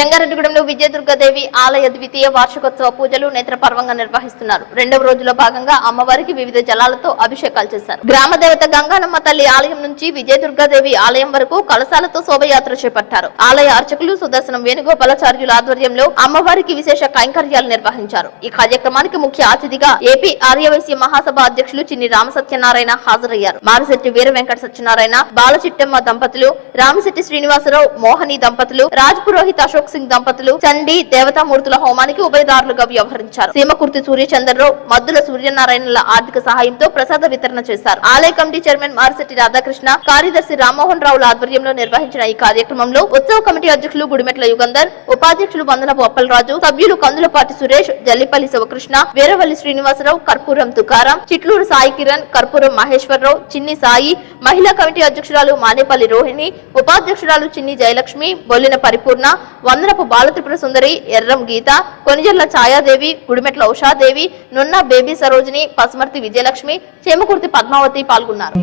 రంగారెడ్డిగూడెంలో విజయదుర్గాదేవి ఆలయ ద్వితీయ వార్షికోత్సవ పూజలు నేత్రపర్వంగా నిర్వహిస్తున్నారు. రెండవ రోజులో భాగంగా అమ్మవారికి వివిధ జలాలతో అభిషేకాలు చేశారు. గ్రామ దేవత గంగానమ్మ తల్లి ఆలయం నుంచి విజయదుర్గాదేవి ఆలయం వరకు కలశాలతో శోభయాత్ర చేపట్టారు. ఆలయ అర్చకులు సుదర్శనం వేణుగోపాలాచార్యుల ఆధ్వర్యంలో అమ్మవారికి విశేష కైంకర్యాలు నిర్వహించారు. ఈ కార్యక్రమానికి ముఖ్య అతిథిగా ఏపీ ఆర్యవైశ్య మహాసభ అధ్యక్షులు చిన్ని రామసత్యనారాయణ హాజరయ్యారు. మారిశెట్టి వీర వెంకట సత్యనారాయణ బాలచిట్టమ్మ దంపతులు రామశెట్టి శ్రీనివాసరావు మోహని దంపతులు రాజ్ పురోహిత్ అశోక్ సింగ్ దంపతులు చండి దేవతామూర్తుల హోమానికి ఉభయదారులుగా వ్యవహరించారు. సీమకుర్తి సూర్యచంద్రరావు మద్దుల సూర్యనారాయణల ఆర్థిక సహాయంతో ప్రసాద వితరణ చేశారు. ఆలయ కమిటీ చైర్మన్ మారిశెట్టి రాధాకృష్ణ కార్యదర్శి రామ్మోహన్ రావుల ఆధ్వర్యంలో నిర్వహించిన ఈ కార్యక్రమంలో ఉత్సవ కమిటీ అధ్యక్షులు గుడిమెట్ల యుగంధర్ ఉపాధ్యక్షులు వందనపు అప్పలరాజు సభ్యులు కందులపాటి సురేష్ జల్లిపల్లి శివకృష్ణ వీరవల్లి శ్రీనివాసరావు కర్పూరం తుకారం చిట్లూరు సాయి కిరణ్ కర్పూరం మహేశ్వరరావు చిన్ని సాయి మహిళా కమిటీ అధ్యక్షురాలు మానేపల్లి రోహిణి ఉపాధ్యక్షురాలు చిన్ని జయలక్ష్మి బొల్లిన పరిపూర్ణ వందనపు బాలత్రిపుర సుందరి ఎర్రం గీత కొనిజర్ల ఛాయాదేవి గుడిమెట్ల ఉషాదేవి నున్న బేబీ సరోజిని పసుమర్తి విజయలక్ష్మి చేమకుర్తి పద్మావతి పాల్గొన్నారు.